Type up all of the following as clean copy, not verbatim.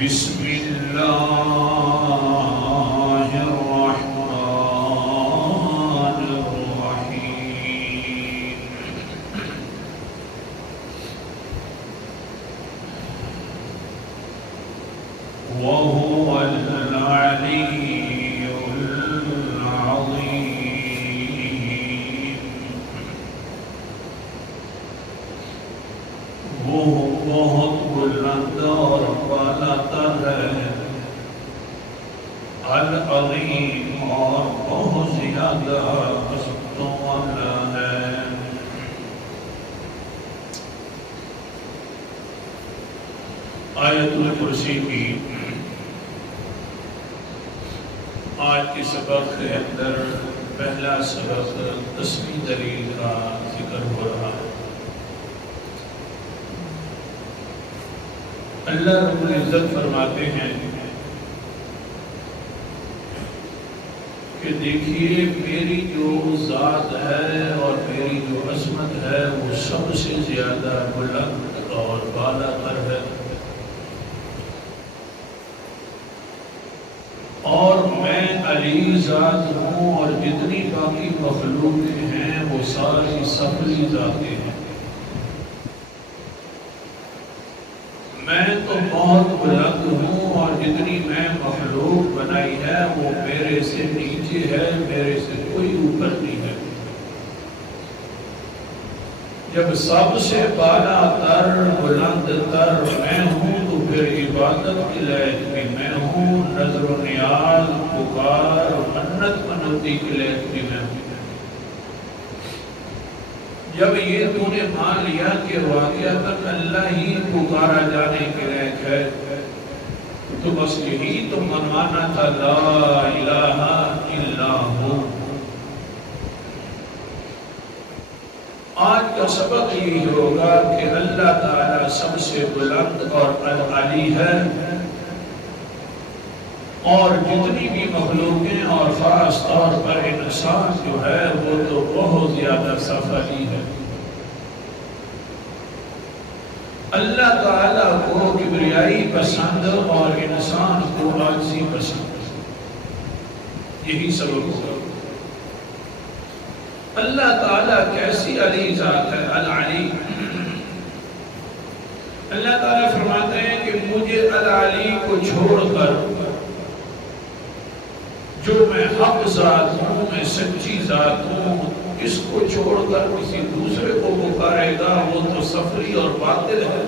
بسم الله الرحمن الرحيم وهو العلي العظيم وہ بہت بلند اور بالا تر ہے، العظیم اور بہت زیادہ عظمتوں والا ہے۔ آیت الکرسی کی آج کے سبق کے اندر پہلا سبق 10ویں دلیل کا ذکر ہو رہا ہے۔ اللہ رب العزت فرماتے ہیں کہ دیکھیے میری جو ذات ہے اور میری جو عظمت ہے وہ سب سے زیادہ بلند اور بالا تر ہے، اور میں علی ذات ہوں اور جتنی باقی مخلوقیں ہیں وہ ساری سفلی ذاتیں ہیں۔ میں تو بہت بلند ہوں اور جتنی میں مخلوق بنائی ہے وہ میرے سے نیچے ہے، میرے سے کوئی اوپر نہیں ہے۔ جب سب سے بالا تر بلند تر میں ہوں تو پھر عبادت کے لائق بھی میں ہوں، نظر و نیاز پکار منت منتی کے لائق بھی میں ہوں۔ جب یہ تو نے مان لیا کہ واقعتاً اللہ ہی پکارا جانے کے لائق ہے تو بس یہی تو منوانا تھا، لا الہ الا ہو۔ آج کا سبق یہی ہوگا کہ اللہ تعالی سب سے بلند اور العلی ہے، اور جتنی بھی مخلوقیں اور خاص طور پر انسان جو ہے وہ تو بہت زیادہ سفلی ہے۔ اللہ تعالیٰ کو کبریائی پسند اور انسان کو عاجزی پسند، یہی سبب ہوگا۔ اللہ تعالیٰ کیسی علی ذات ہے، العلی۔ اللہ تعالیٰ فرماتے ہیں کہ مجھے العلی کو چھوڑ کر جو میں حق ذات ہوں، میں سچی ذات ہوں، اس کو چھوڑ کر کسی دوسرے کو پکارے گا وہ تو سفلی اور باطل ہے۔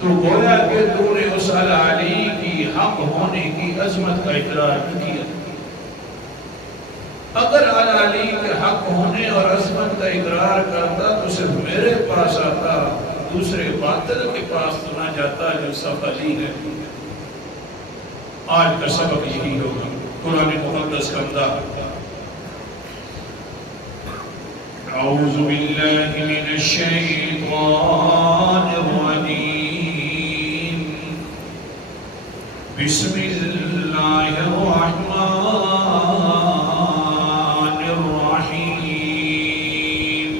تو گویا کہ تو نے اس العلی کی حق ہونے کی عظمت کا اقرار کیا۔ اگر العلی کے حق ہونے اور عظمت کا اقرار کرتا تو صرف میرے پاس آتا، دوسرے باطل کے پاس تو نہ جاتا جو سفلی ہے۔ آج کا سبق یہی ہوگا۔ قرآن مقدس کا انداز، اعوذ باللہ من الشیطان الرجیم، بسم اللہ الرحمن الرحیم۔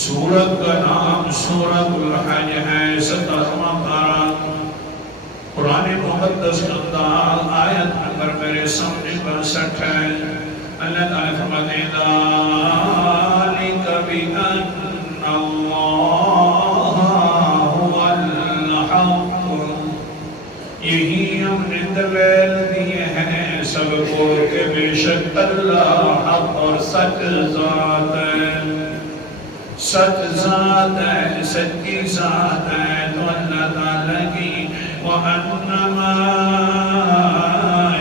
سورت کا نام سورت الحج ہے، 17واں پارہ، قرآن مقدس کا انداز، آیت نمبر میرے سامنے 62 ہے۔ اللہ تعالیٰ فرماتے ہیں ذَلِكَ بِأَنَّ اللَّهَ هُوَ الْحَقُّ، یہی ہم نے دلیل دیے ہیں سب کو کہ بے شک اللہ حق اور سچ ذات ہے، سچ ذات ہے، سچی ذات ہے۔ تو اللہ تعالیٰ کی وَأَنَّمَا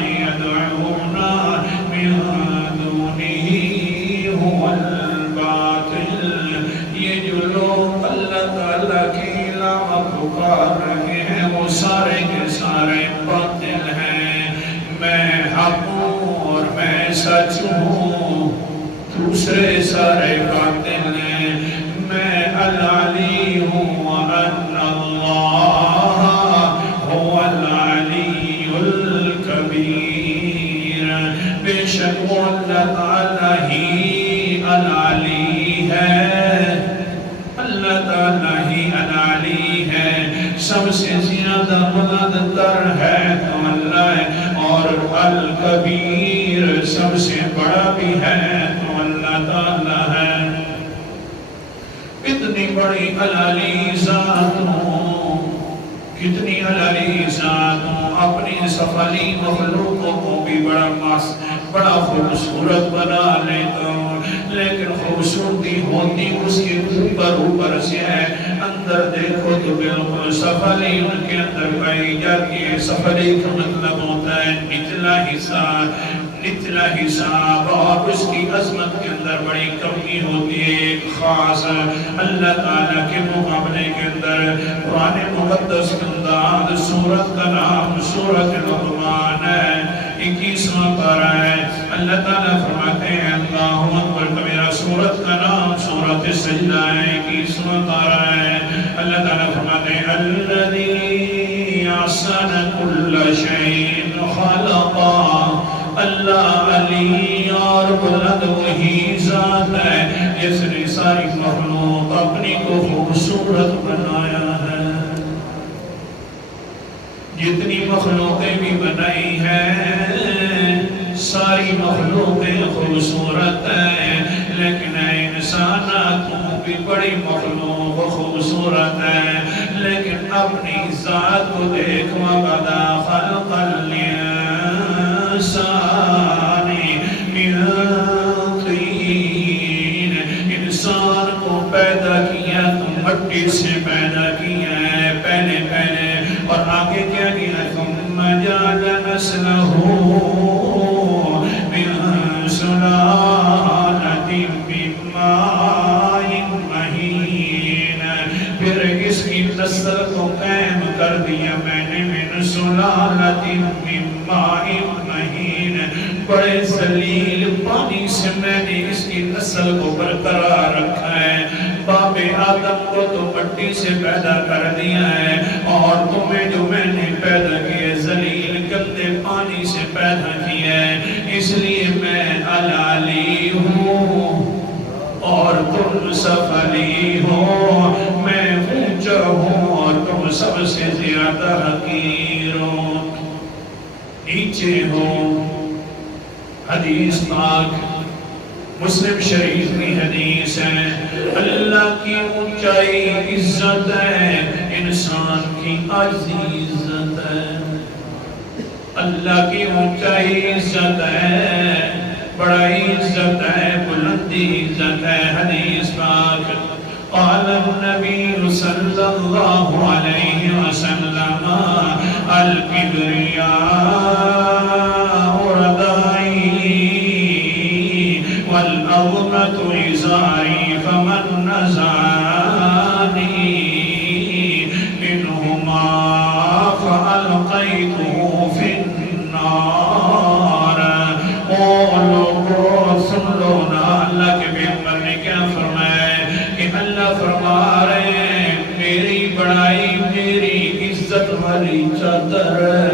يَدْعُونَ مِن دُونِهِ هُوَ الْبَاطِلُ، یہ جو لوگ اللہ تعالیٰ کی علاوہ پکار رہے ہیں وہ سارے کے سارے باطل ہیں۔ میں حق ہوں اور میں سچ ہوں، دوسرے سارے باطل ہیں۔ میں العلی ہوں وَأَنَّ اللَّهَ هُوَ الْعَلِيُّ الْكَبِيرُ، بے شک وہ اللہ تعالیٰ ہی العلی ہے، اللہ تعالیٰ ہی العلی ہے، سب سے زیادہ مدد تر ہے تو اللہ ہے، اور الکبیر سب سے بڑا بھی ہے تو اللہ تعالیٰ ہے۔ کتنی بڑی علالی ذاتوں، کتنی علالی ذاتوں اپنی سفلی مخلوقوں کو بھی بڑا خوبصورت بنا لیتا ہوں، لیکن خوبصورتی ہوتی اس کے اوپر سے ہے، اندر دیکھو تو بالکل سفلی ان کے اندر پائی جاتی ہے۔ سفلی کا مطلب ہوتا ہے نچلا حساب، اور اس کی عظمت کے اندر بڑی کمی ہوتی ہے۔ ایک خاص اللہ تعالیٰ کے مقابلے کے اندر قرآن مقدس کے اندر سورت کا نام سورت لقمان ہے، 21واں پارہ ہے۔ اللہ تعالیٰ فرماتے ہیں اللہ اکبر کبیرہ، سورت کا نام سورت سجدہ ہے، 21واں پارہ ہے۔ اللہ تعالیٰ فرماتے ہیں الذی احسن کل شیء خلقا، اللہ علی اور بلند وہی ذات ہے جس نے ساری مخلوق اپنی کو خوبصورت بنایا ہے۔ جتنی مخلوقیں بھی بنائی ہیں ساری مخلوقیں خوبصورت ہیں، لیکن انساناتوں بھی بڑی مخلوق خوبصورت ہے، لیکن اپنی ذات کو دیکھ وَقَدْ خَلَقَ الْإِنسَانَ مِنْ طِينٍ، انسان کو پیدا کیا تو مٹی سے پیدا کیا ہے پہلے اور آگے کیا کیا ثُمَّ جَعَلَ نَسْلَهُ مِنْ سُلَالَةٍ مِّن مَّاءٍ مَّهِينٍ، پھر اس کی نسل کو قائم کر دیا میں نے مِنْ سُلَالَةٍ مِّن مَّاءٍ مَّهِينٍ، بڑے ذلیل پانی سے میں نے اس کی نسل کو برقرار رکھا ہے۔ باپ آدم کو تو مٹی سے پیدا کر دیا ہے، اور تمہیں جو میں نے پیدا کیے ذلیل گندے پانی سے پیدا کیا ہے، اس لیے میں علالی ہوں اور تم سفلی ہو، میں اونچا ہوں اور تم سب سے زیادہ حقیر ہو، نیچے ہو۔ حدیث پاک مسلم شریف کی حدیث ہے، اللہ کی اونچائی عزت ہے، انسان کی عاجزی عزت ہے۔ اللہ کی اونچائی عزت ہے، بڑائی عزت ہے، بلندی عزت ہے۔ حدیث پاک قال النبی صلی اللہ علیہ وسلم الکبریاء ردائی والعظمة إزاري فمن نزعني منهما فألقيته في النار۔ سن لو نا، اللہ کے پیغمبر نے کیا فرمایا کہ اللہ فرما رہے ہیں میری بڑائی میری عزت والی چادر ہے،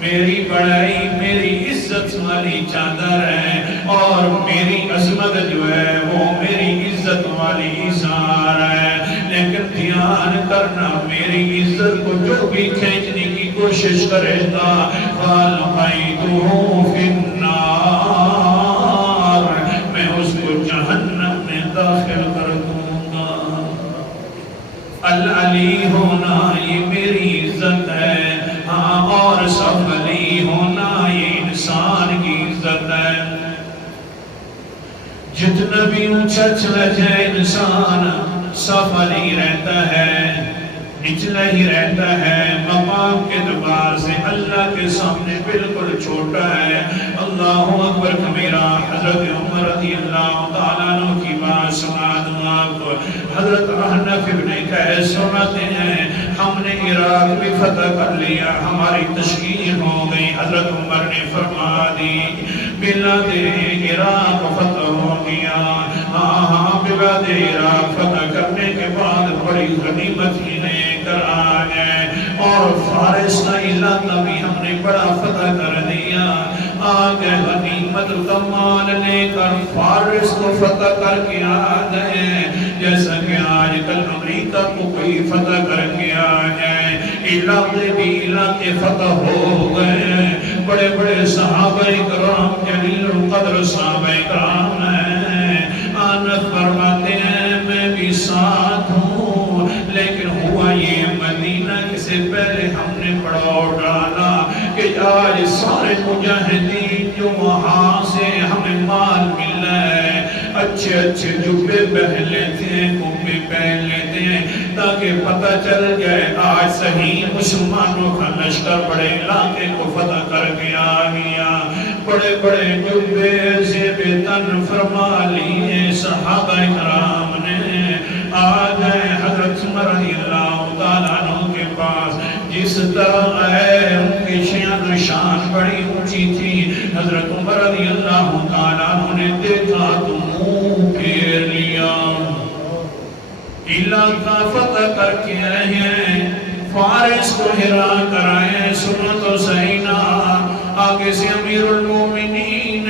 میری بڑائی میری عزت والی چادر ہے، اور میری عظمت جو ہے وہ میری عزت والی اظہار ہے۔ لیکن دھیان کرنا، میری عزت کو جو بھی کھینچنے کی کوشش کرے گا فَأَلْقَيْتُهُ فِي النَّارِ، میں اس کو جہنم میں داخل کر دوں گا۔ العلی ہونا یہ میری عزت ہے، ہاں، اور سفلی ہونا یہ انسان کی عزت ہے۔ جتنا بھی اونچا چلا جائے انسان سفلی رہتا ہے، نچلا ہی رہتا ہے، مقام کے اعتبار سے اللہ کے سامنے بالکل چھوٹا ہے۔ اللہ اکبر کبیرہ۔ حضرت عمر رضی اللہ تعالیٰ عنہ کی بات سنا دوں آپ کو۔ حضرت احنف ابن قیس سناتے ہیں ہم نے عراق بھی فتح کر لیا، ہماری تشکیل ہو گئی۔ حضرت عمر نے فرما دی بلاد عراق فتح ہو گیا۔ ہاں، بلاد عراق فتح کرنے کے بعد بڑی غنیمت ہی لے کر آئے، اور فارس کا علاقہ بھی ہم نے بڑا فتح کر دیا۔ آگے غنیمت کا مال لے کر فارس کو فتح کر کے آ گئے، جیسا کہ آج کل امریکہ کو کوئی فتح کر کے آ علاقے بھی علاقے فتح ہو گئے، بڑے بڑے صحابہ کرام جلیل القدر صحابہ کرام ہیں، انس فرماتے ہیں میں بھی ساتھ ہوں، لیکن ہوا یہ مدینہ سے پہلے ہم نے پڑاؤ ڈالا کہ آج سارے مجاہدین جو وہاں سے ہمیں مال ملا ہے اچھے اچھے جبے پہن لیتے ہیں، کپے پہن لیتے ہیں، تاکہ پتہ چل جائے آج صحیح مسلمانوں کا لشکر بڑے علاقے کو فتح کر کے آ گیا۔ بڑے بڑے جبے زیب تن فرما لیے صحابہ کرام نے، آ گئے حضرت عمر رضی اللہ تعالیٰ عنہ کے پاس، جس طرح ہے ان کی شان شان بڑی اونچی تھی، حضرت عمر رضی اللہ تعالیٰ عنہ نے دیکھا تو منہ پھیر لیا، علاقہ فتح کر کے آئے ہیں، فارس کو ہرا کر آئے ہیں، سنو تو صحیح نہ آگے سے امیر المومنین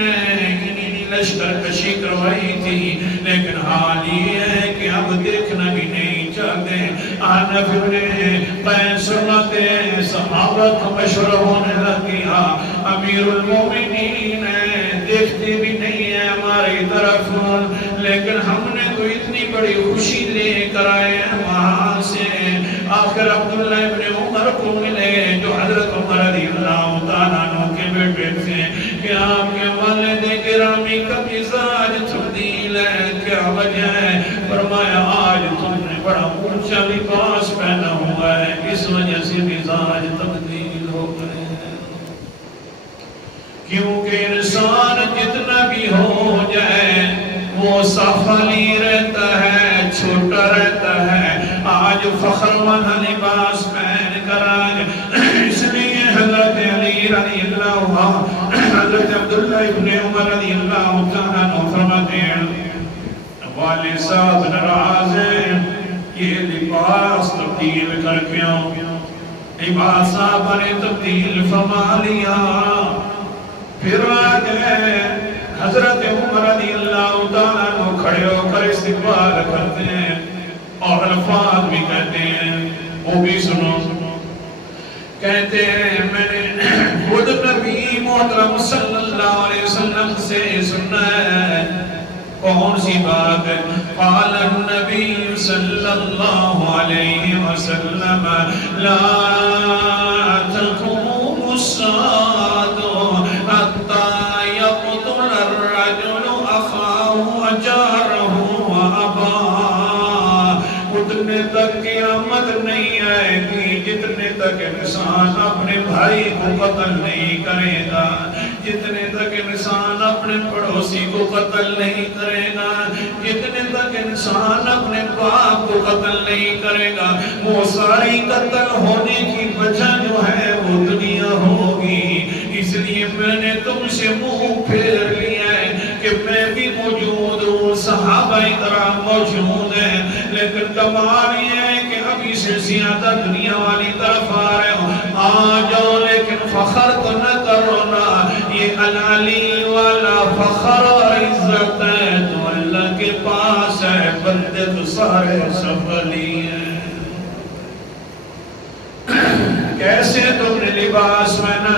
لشکر کشی کروائی تھی، لیکن حال یہ ہے کہ اب دیکھنا بھی نہیں چاہتے۔ آنف ابن قیس سنتے صحابہ کا مشورہ ہونے لگ گیا، امیر المومنین دیکھتے بھی نہیں ہیں ہماری طرف، لیکن ہم نے تو اتنی بڑی خوشی لے کر آئے ہیں وہاں سے۔ آخر عبداللہ ابن عمر کو ملے جو حضرت عمر رضی اللہ تعالیٰ عنہ کے بیٹے تھے کہ آپ کے والد گرامی کا مزاج تبدیل ہے، کیا وجہ ہے؟ فرمایا آج تم نے بڑا اونچا لباس پہنا ہوا ہے، اس وجہ سے مزاج تبدیل ہو گئے ہیں۔ کیونکہ انسان جتنا بھی ہو جائے وہ سفلی رہتا ہے، چھوٹا رہتا ہے۔ آج فخر والا لباس پہن کر آج اس لیے حضرت علی رضی اللہ عنہ، حضرت عبداللہ ابن عمر رضی اللہ تعالیٰ عنہ فرماتے ہیں والد صاحب ناراض ہیں، یہ لباس تبدیل کر کے آؤ۔ لباس صاحب نے تبدیل فرما لیا، پھر آگئے حضرت عمر رضی اللہ تعالیٰ عنہ کھڑے ہو کر استقبال کرتے ہیں اور الفاظ بھی کہتے ہیں، وہ بھی سنو، کہتے ہیں میں نے خود نبی محترم صلی اللہ علیہ وسلم سے سننا ہے۔ کون سی بات؟ قال النبی صلی اللہ علیہ وسلم لا تقوم الساعة حتى يقتل الرجل أخاه وجاره وأباه، اتنے تک قیامت نہیں آئے گی جتنے تک انسان اپنے بھائی کو قتل نہیں کرے گا، جتنے تک انسان اپنے پڑوسی کو قتل نہیں کرے گا، جتنے تک انسان اپنے باپ کو قتل نہیں کرے گا، وہ ساری قتل ہونے کی وجہ جو ہے وہ دنیا ہوگی۔ اس لیے میں نے تم سے منہ پھیر لیا ہے کہ میں بھی موجود ہوں، صحابہ کرام موجود ہیں، لیکن کمال یہ ہے کہ ابھی سے زیادہ دنیا والی طرف آ رہے ہو، آ جاؤ، لیکن فخر تو نہ کرو نا، یہ علی والا فخر اور عزت ہے تو اللہ کے پاس ہے، بندے تو سارے سفلی ہیں۔ کیسے تم نے لباس پہنا؟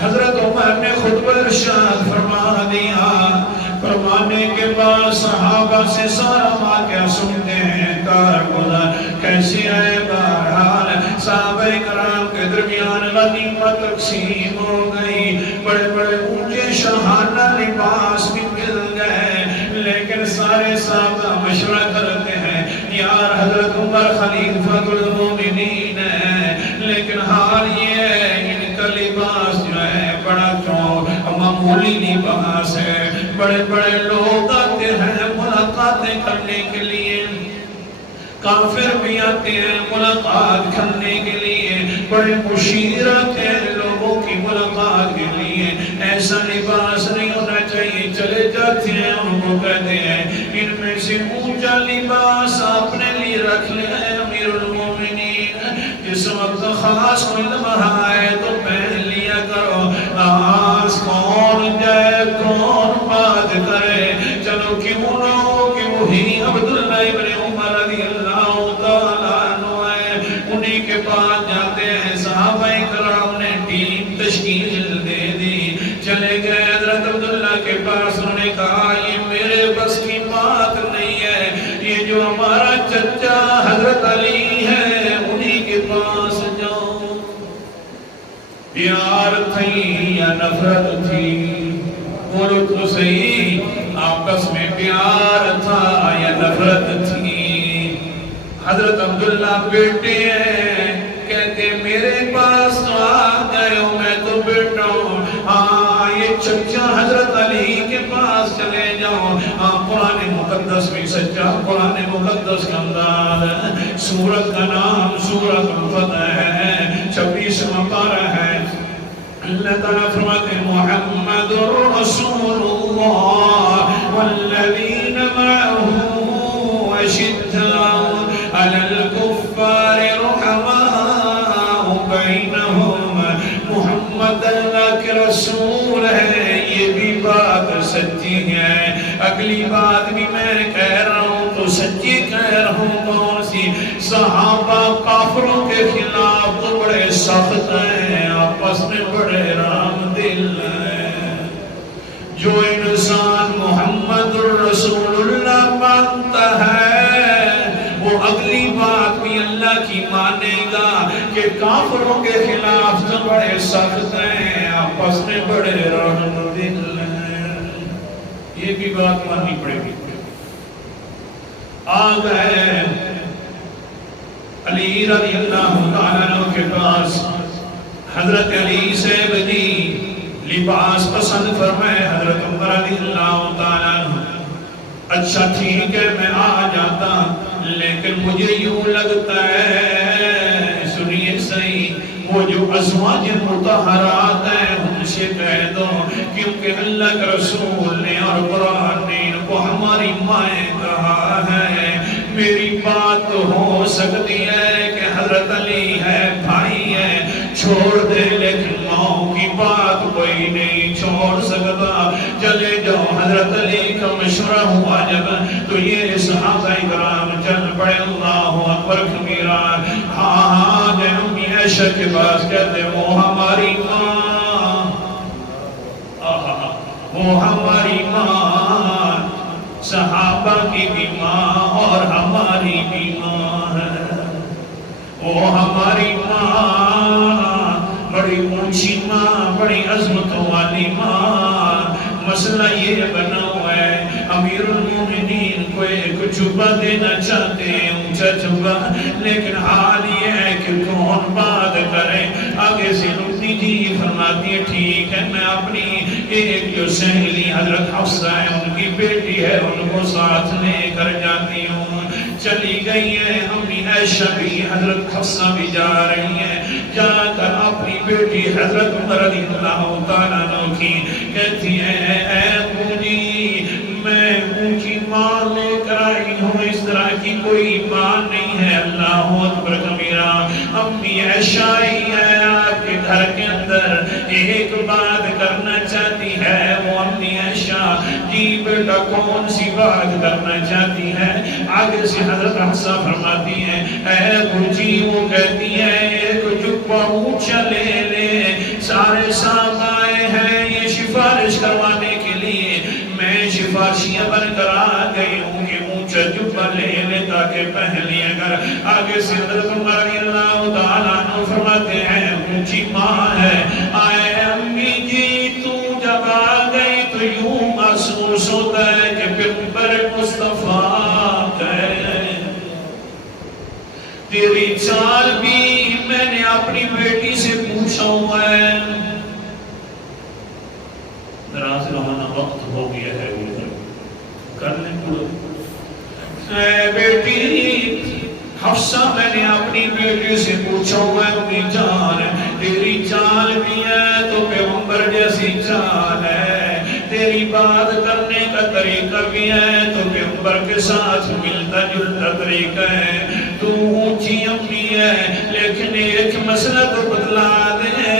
حضرت عمر نے خطبہ ارشاد فرما دیا، فرمانے کے بعد صحابہ سے سارا واقعہ سنتے ہیں، کارگزار کیسی آئے، بہرحال صحابہ کرام کے درمیان غنیمت تقسیم ہو گئی، بڑے بڑے اونچے شاہانہ لباس بھی مل گئے، لیکن سارے صحابہ مشورہ کرتے ہیں یار حضرت عمر خلیفۃ المومنین ہے، لیکن حال یہ ہے ان کا لباس جو ہے بڑا معمولی لباس ہے، بڑے بڑے لوگ آتے ہیں ملاقاتیں کرنے کے لیے، کافر بھی آتے ہیں ملاقات کرنے کے لیے، بڑے مشیر آتے ہیں لوگوں کی ملاقات کے لیے، ایسا لباس نہیں ہونا چاہیے، چلے جاتے ہیں ان کو کہتے ہیں ان میں سے اونچا لباس آپ نے لی رکھ لیں امیر المومنین، جس وقت خاص کوئی لمحہ آئے تو پہن لیا کرو، آج کون جائے کون بات کرے، چلو کیوں نہ ہو کہ وہی عبداللہ ابن عمر رضی اللہ تعالیٰ عنہ ہے، انہی کے پاس جاتے ہیں. صحابہ کرام نے ٹیم تشکیل دے دی, چلے گئے حضرت عبداللہ کے پاس. انہوں نے کہا یہ میرے بس کی بات نہیں ہے, یہ جو ہمارا چچا حضرت علی ہے انہی کے پاس جاؤ. پیار تھی یا نفرت تھی؟ بولو تو صحیح, آپس میں پیار تھا یا نفرت تھی؟ حضرت عبداللہ بیٹے ہیں, کہتے میرے پاس تو آ گئے ہو, میں تو بیٹا ہوں. ہاں یہ چچا حضرت علی کے پاس چلے جاؤ. ہاں قرآن مقدس بھی سچا, قرآن مقدس کا انداز ہے. سورت کا نام سورت الفتح ہے, 26واں پارہ ہے. اللہ تعالیٰ فرماتے محمد رسول اللہ والذین معه اشداء علی الکفار رحماء بینہم. محمد اللہ کے رسول ہے, یہ بھی بات سچی ہے. اگلی بات بھی میں کہہ رہا ہوں تو سچی کہہ رہا ہوں. کون سی؟ صحابہ کافروں کے خلاف تو بڑے سخت ہیں, آپس میں بڑے رام دل ہیں. جو انسان محمد رسول اللہ مانتا ہے وہ اگلی بات بھی اللہ کی مانے گا کہ کافروں کے خلاف تو بڑے سخت ہیں, آپس میں بڑے رحم دل ہیں. یہ بھی بات ماننی پڑے گی. آ گئے علی رضی اللہ تعالیٰ عنہ کے پاس. حضرت علی سے بدی لباس پسند فرمائے. حضرت عمر رضی اللہ تعالیٰ عنہ اچھا ٹھیک ہے میں آ جاتا, لیکن مجھے یوں لگتا ہے, سنیے صحیح, وہ جو ازواج مطہرات ہیں ان سے کہہ دو, کیونکہ اللہ کے رسول نے اور قرآن نے ان کو ہماری مائیں کہا ہے. میری بات تو ہو سکتی ہے کہ حضرت علی ہے, بھائی ہے, چھوڑ دے, لیکن ماں کی بات کوئی نہیں چھوڑ سکتا. چلے جاؤ. حضرت علی کا مشورہ ہوا جب تو یہ صحابہ کرام چل پڑے. اللہ اکبر کبیرہ. ہاں گئے امی عائشہ کے پاس, کہتے وہ ہماری ماں, وہ ہماری ماں, صحابہ کی بھی ماں اور ہماری بھی ماں ہے. وہ ہماری ماں بڑی اونچی ماں, بڑی عظمتوں والی ماں. مسئلہ یہ بنا ہوا ہے امیر المومنین کو ایک جبہ دینا چاہتے ہیں, اونچا جبہ, لیکن حال یہ ہے کہ کون بات کرے. آگے سے لوٹی جی فرماتی ہے ٹھیک ہے میں اپنی ایک جو سہیلی حضرت حفصہ ہے ان کی بیٹی ہے ان کو ساتھ لے کر جاتی ہوں. چلی گئی ہے امی عائشہ بھی, حضرت حفصہ بھی جا رہی ہیں. جا کر اپنی بیٹی حضرت عمر رضی اللہ تعالیٰ عنہ کی کہتی ہے اے ابو جی میں اونچی ماں لے کر آئی ہوں, اس طرح کی کوئی ماں نہیں ہے. اللہ اکبر کبیرہ. امی عائشہ آئی ہے آپ کے گھر کے اندر, ایک بات کرنا چاہتی ہے. وہ امی عائشہ جی بیٹا کون سی بات کرنا چاہتی ہے؟ آگے سے حضرت حفصہ فرماتی ہے اے ابو جی وہ کہتی ہے ایک جبہ اونچا لے لے, سارے ساتھ آئے ہیں یہ سفارش کروانے کے لیے. میں سفارشیاں بن کر آ گئی ہوں کہ اونچا جبہ لے لے تاکہ پہن لیا کر. آگے سے حضرت عمر رضی اللہ تعالیٰ عنہ فرماتے ہیں اونچی ماں ہے. آئے امی جی تو جب آ گئی تو یوں محسوس ہوتا ہے کہ پیغمبر مصطفیٰ ہے. تیری چال بھی میں نے اپنی بیٹی سے پوچھا ہوا ہے. دراز رہنا وقت ہو گیا ہے کرنے کو. اے بیٹی حفصہ میں نے اپنی بیٹی سے پوچھا ہوا ہے امی جان تیری چال بھی ہے تو پیغمبر جیسی چال ہے, تیری بات کرنے کا طریقہ بھی ہے تو پیغمبر کے ساتھ ملتا جلتا طریقہ ہے. تو اونچی امی ہے لیکن ایک مسئلہ تو بتلا دے.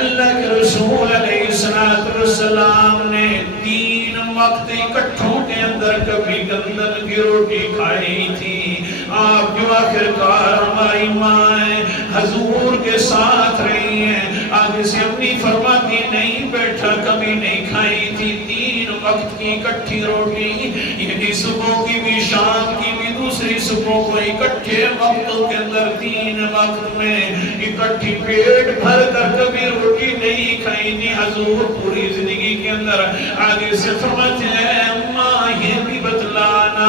اللہ کے رسول علیہ السلام نے 3 وقت اکٹھوں کے اندر کبھی گندم کی روٹی کھائی تھی. آپ جو آخر کار ہماری ماں ہے حضور کے ساتھ رہی ہیں. آگے سے اپنی فرماتی نہیں بیٹھا کبھی نہیں کھائی تھی 3 وقت کی اکٹھی روٹی، یعنی صبح کی بھی شام کی بھی دوسری صبح کو اکٹھے وقت کے اندر 3 وقت میں اکٹھی پیٹ بھر کر کبھی روٹی نہیں کھائی تھی حضور پوری زندگی کے اندر. آگے سے فرماتے ہیں اماں یہ بھی بتلانا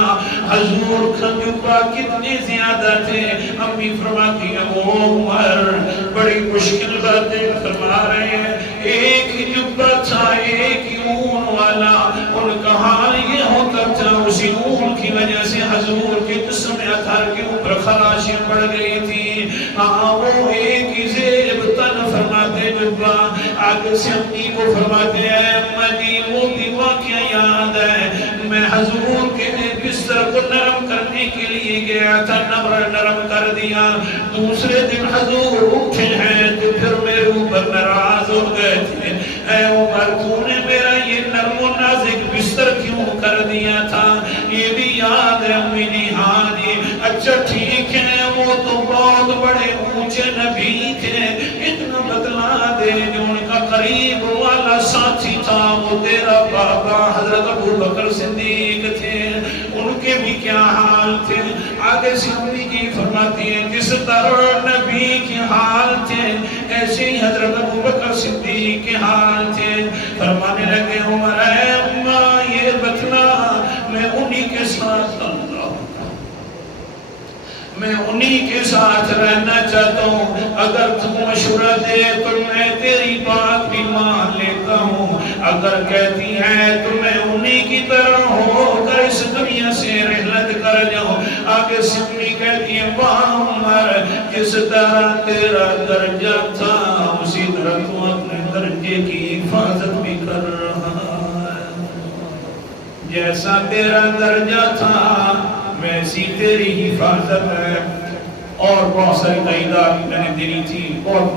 حضور کھجوبہ کتنے زیادہ تھے. امی فرماتی ہیں وہ عمر بڑی مشکل باتیں فرما رہے ہیں. ایک ہی جبہ تھا ایک ہی اون والا، ان کا حال یہ ہوتا تھا اسی اون کی وجہ سے حضور کے جسم اطہر کے اوپر خراشیں پڑ گئی تھی. ہاں وہ ایک ہی زیب تن فرماتے جبہ. آگے سے امی کو فرماتے ہیں مجھے وہ بھی واقعہ یاد ہے، میں حضور کے بستر کو نرم کرنے کے لیے گیا تھا، نرم کر دیا. دوسرے دن حضور اٹھے ہیں تو پھر میرے اوپر ناراض ہو گئے تھے. اے عمر تو نے میرا یہ نرم و نازک بستر کیوں کر دیا تھا؟ یہ بھی یاد ہے امی نے. ہاں جی اچھا ٹھیک ہے وہ تو بہت بڑے اونچے نبی تھے، اتنا بتلا دے جو ان کا قریب والا ساتھی تھا وہ تیرا بابا حضرت ابو بکر صدیق تھے، ان کے بھی کیا حال تھے؟ آگے سے امی کی فرماتی ہیں جس طرح نبی کے حال تھے ایسے ہی حضرت ابو بکر صدیق کے حال تھے. فرمانے لگے عمر اے اماں یہ بتلا میں انہی کے ساتھ میں انہی کے ساتھ رہنا چاہتا ہوں. اگر تو مشورہ دے تو میں تیری بات بھی مان لیتا ہوں، اگر کہتی ہے تو میں انہی کی طرح ہو کر اس دنیا سے رحلت کر جاؤں. آگے سمی کہتی ہے واہ عمر جس طرح تیرا درجہ تھا اسی طرح تو اپنے درجے کی حفاظت بھی کر رہا ہے. جیسا تیرا درجہ تھا ویسی تیری حفاظت ہے. اور بہت ساری تعییدات میں نے دینی تھی، بہت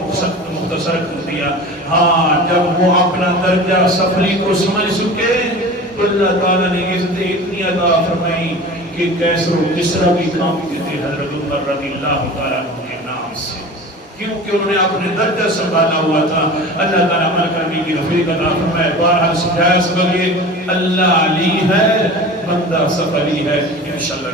مختصر کر دیا. ہاں جب وہ اپنا درجہ سفری کو سمجھ سکے تو اللہ تعالیٰ نے عزت اتنی عطا فرمائی کہ کیسر و کسرا بھی کام کہتے حضرت عمر رضی اللہ تعالیٰ کے نام سے، کیونکہ انہوں نے اپنے درجہ سنبھالا ہوا تھا. اللہ تعالیٰ عمل کرنے کی توفیق عطا فرمائے. بہرحال سمجھایا سبق یہ اللہ علی ہے بندہ سفری ہے. انشاءاللہ